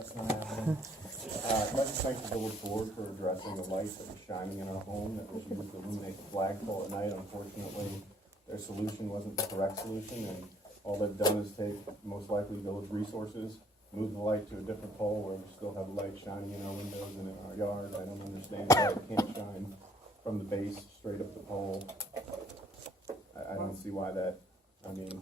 That's not happening. I'd like to thank the village board for addressing the light that was shining in our home that was used to illuminate the flagpole at night. Unfortunately, their solution wasn't the correct solution, and all they've done is take, most likely, village resources, move the light to a different pole where we still have light shining in our windows and in our yard. I don't understand why it can't shine from the base straight up the pole. I don't see why that, I mean,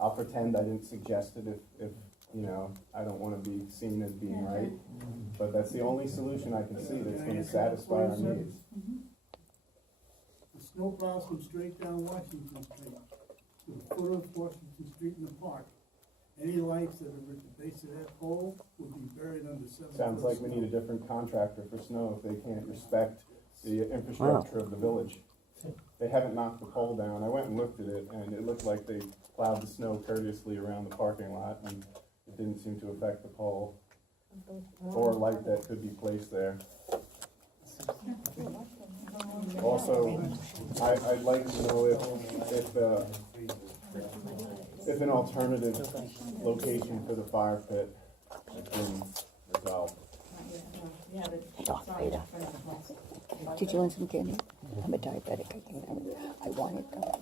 I'll pretend I didn't suggest it if you know, I don't want to be seen as being right, but that's the only solution I can see that's going to satisfy our needs. The snow plows come straight down Washington Street, to the foot of Washington Street in the park. Any lights that are at the base of that pole will be buried under 7 foot. Sounds like we need a different contractor for snow if they can't respect the infrastructure of the village. They haven't knocked the pole down. I went and looked at it, and it looked like they plowed the snow courteously around the parking lot, and it didn't seem to affect the pole or light that could be placed there. Also, I'd like to know if an alternative location for the fire pit has been resolved. Did you want some candy? I'm a diabetic. I want it though.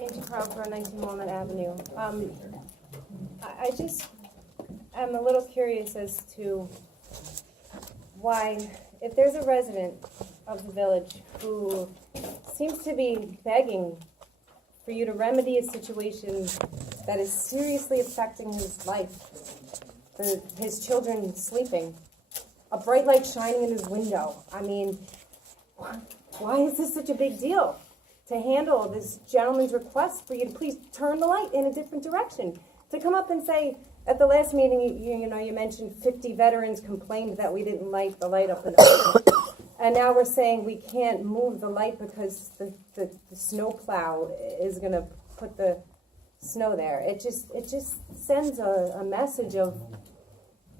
Angie Crawford, 19 Walnut Avenue. I just am a little curious as to why, if there's a resident of the village who seems to be begging for you to remedy a situation that is seriously affecting his life, for his children sleeping, a bright light shining in his window. I mean, why is this such a big deal to handle this gentleman's request for you to please turn the light in a different direction? To come up and say, at the last meeting, you mentioned 50 veterans complained that we didn't light the light up enough. And now we're saying we can't move the light because the snow plow is going to put the snow there. It just sends a message of,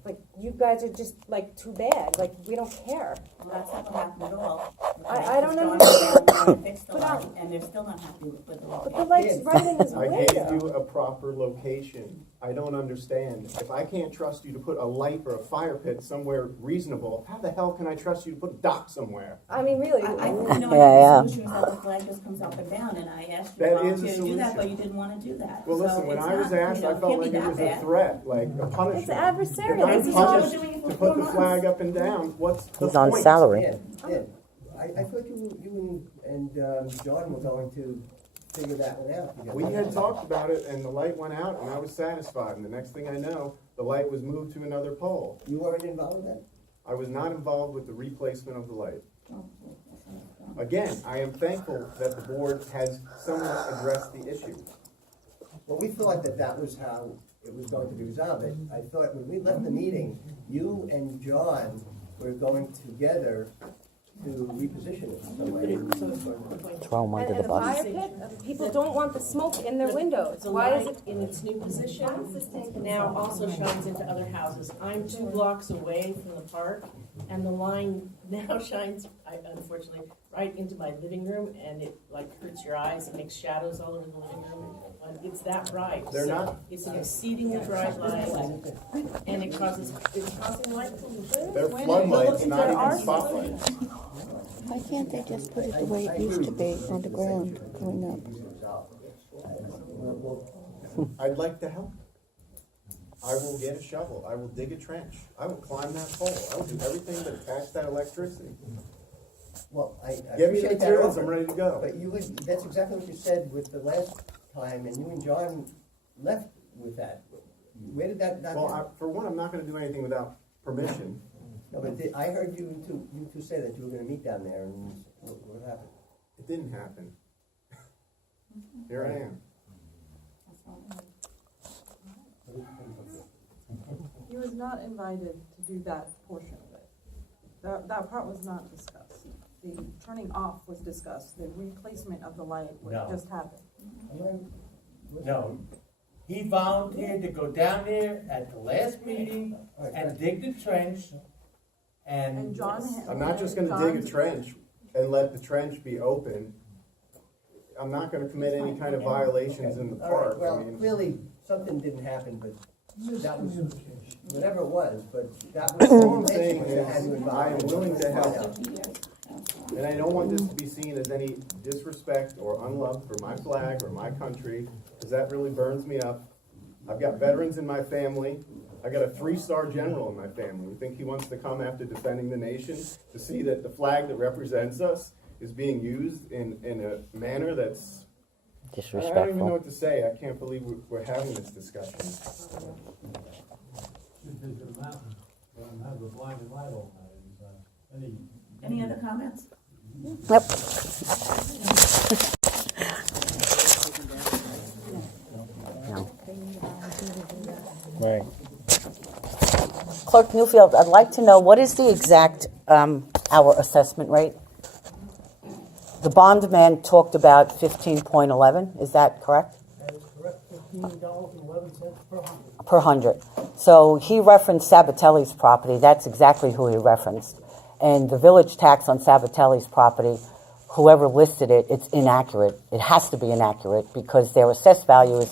like, you guys are just, like, too bad. Like, we don't care. Well, that's not what happened at all. I don't understand. Fixed the light, and they're still not happy with the light. But the light's right in his I gave window. you a proper location. I don't understand. If I can't trust you to put a light or a fire pit somewhere reasonable, how the hell can I trust you to put a dock somewhere? I mean, really. I think Yeah. the solution is that the flag just comes up and down, and I asked you That to is a volunteer to do that, solution. but you didn't want to do that. Well, So listen, when it's I was not, asked, I can't felt be like it that was a bad. threat, like a punishment. It's adversarial. If I'm This is what punished we're doing for to 4 put the months. flag up and down, what's the He's on point? salary. Ed, I thought you and John were going to figure that one out. together. We had talked about it, and the light went out, and I was satisfied, and the next thing I know, the light was moved to another pole. You weren't involved in that? I was not involved with the replacement of the light. Again, I am thankful that the board has somewhat addressed the issue. Well, we thought that was how it was going to be resolved. I thought when we left the meeting, you and John were going together to reposition it some way. Throw him under And the the bus. fire pit, people don't want the smoke in their windows. The Why is light it? in its new position Why is this taking now so also long? shines into other houses. I'm 2 blocks away from the park, and the line now shines, unfortunately, right into my living room, and it like hurts your eyes. It makes shadows all over the living room. It's that bright. They're So not- It's an exceedingly bright light, and it's causing light pollution. They're floodlights, not even spotlights. Why can't they just put it the way it used to be on the ground going up? I'd like to help. I will get a shovel. I will dig a trench. I will climb that pole. I will do everything but attach that electricity. Well, I Give me the appreciate that materials, I'm offer, ready to go. but that's exactly what you said with the last time, and you and John left with that. Where did that not happen? Well, for one, I'm not gonna do anything without permission. No, but I heard you two say that you were gonna meet down there, and what happened? It didn't happen. Here I am. He was not invited to do that portion of it. That part was not discussed. The turning off was discussed. The replacement of the light No. just happened. No, he volunteered to go down there at the last meeting and dig the trench And and. John. I'm not just gonna dig a trench and let the trench be open. I'm not gonna commit any kind of violations in the All right, park. I well, mean, clearly, something didn't happen, but that was, whatever it was, but that was. all I'm saying is, I am willing to help. And I don't want this to be seen as any disrespect or unlove for my flag or my country, because that really burns me up. I've got veterans in my family. I got a 3-star general in my family. You think he wants to come after defending the nation to see that the flag that represents us is being used in a manner that's, I don't even know Disrespectful. what to say. I can't believe we're having this discussion. Any other comments? Yep. Right. Clerk Newfield, I'd like to know, what is the exact hour assessment rate? The bond man talked about 15.11, is that correct? That is correct, $15.11 per hundred. Per hundred. So he referenced Sabatelli's property, that's exactly who he referenced. And the village tax on Sabatelli's property, whoever listed it, it's inaccurate. It has to be inaccurate because their assessed value is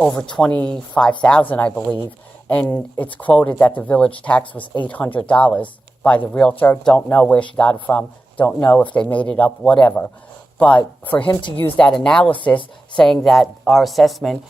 over $25,000, I believe, and it's quoted that the village tax was $800 by the realtor. Don't know where she got it from, don't know if they made it up, whatever. But for him to use that analysis, saying that our assessment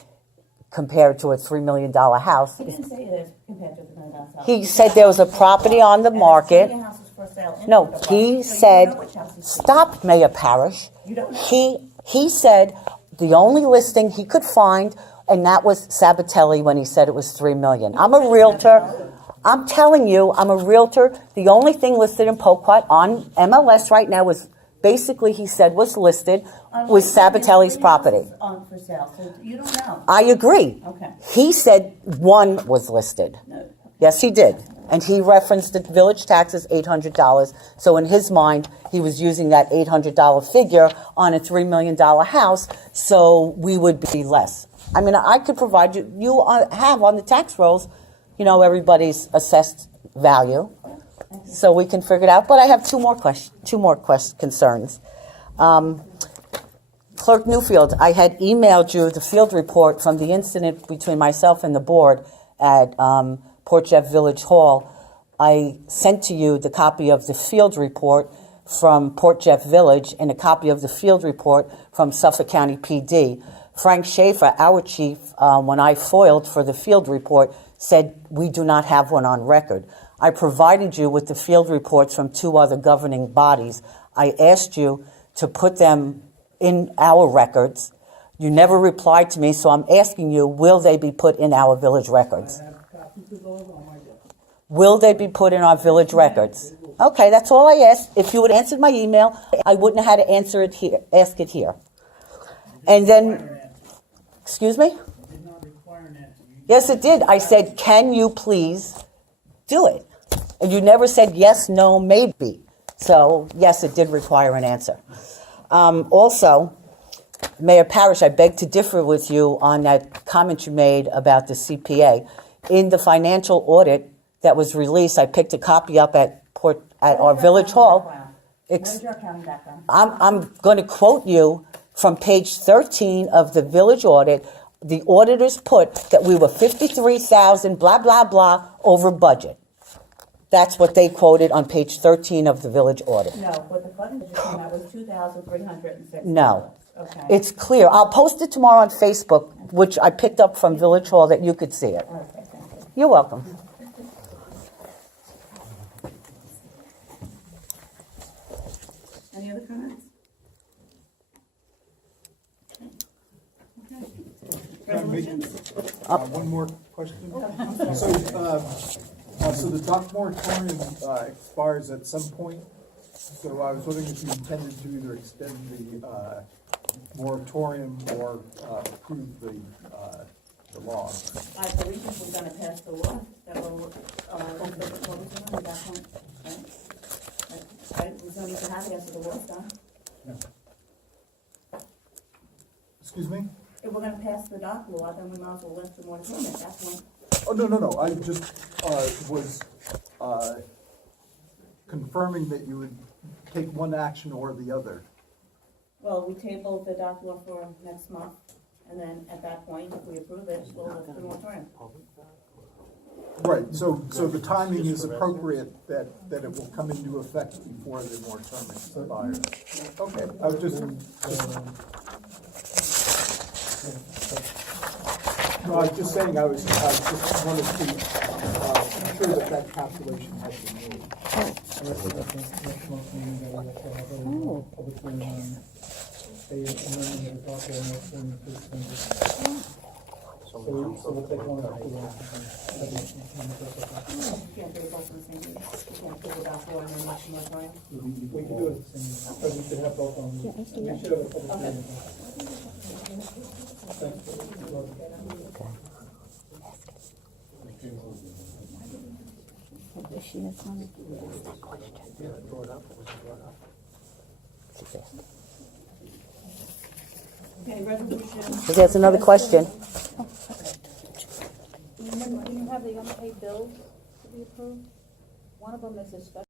compared to a $3 million house, He didn't say it as compared to the $1 house. he said there was a property on the market. And houses for sale in No, the he so you said, don't know which house he's speaking. stop, Mayor Parrish. You don't know. He said the only listing he could find, and that was Sabatelli when he said it was $3 million. I'm a realtor. I'm telling you, I'm a realtor. The only thing listed in Poquott on MLS right now was basically, he said, was listed was Sabatelli's property. On for sale, so you don't know. I agree. Okay. He said one was listed. No. Yes, he did. And he referenced the village tax as $800. So in his mind, he was using that $800 figure on a $3 million house, so we would be less. I mean, I could provide you, have on the tax rolls, everybody's assessed value, so we can figure it out. But I have two more concerns. Clerk Newfield, I had emailed you the field report from the incident between myself and the board at Port Jeff Village Hall. I sent to you the copy of the field report from Port Jeff Village and a copy of the field report from Suffolk County PD. Frank Schaefer, our chief, when I foiled for the field report, said we do not have one on record. I provided you with the field reports from 2 other governing bodies. I asked you to put them in our records. You never replied to me, so I'm asking you, will they be put in our village records? I have copies of those on my desk. Will they be put in our village records? Okay, that's all I asked. If you would answer my email, I wouldn't have had to ask it here. And then, excuse me? It did not require an answer. Yes, it did. I said, can you please do it? And you never said yes, no, maybe. So, yes, it did require an answer. Also, Mayor Parrish, I beg to differ with you on that comment you made about the CPA. In the financial audit that was released, I picked a copy up at our village hall. What is your accounting background? I'm going to quote you from page 13 of the village audit. The auditors put that we were 53,000, blah, blah, blah, over budget. That's what they quoted on page 13 of the village audit. No, what the fund that came out was $2,306. No. Okay. It's clear. I'll post it tomorrow on Facebook, which I picked up from Village Hall, that you could see it. Okay, thank you. You're welcome. Any other comments? Okay. Resolutions? One more question. So the dock moratorium expires at some point. So I was wondering if you intended to either extend the moratorium or approve the law. I believe if we're gonna pass the law, that will, what was it on that point, right? Right, we don't need to have it after the law's done. Excuse me? If we're gonna pass the dock law, then we might as well lift the moratorium at that point. Oh, no. I just was confirming that you would take one action or the other. Well, we tabled the document for next month, and then at that point, if we approve it, we'll lift the moratorium. Right, so the timing is appropriate that it will come into effect before the moratorium expires. Okay, I was just. No, I was just saying, I just wanted to ensure that calculation has been made. So we'll take one of the. You can't do it both on the same meeting. You can't do the document and then lift the moratorium. We can do it, but we should have both on, we should have a public hearing. Okay, resolution. There's another question. When you have the unpaid bills to be approved, one of them is a special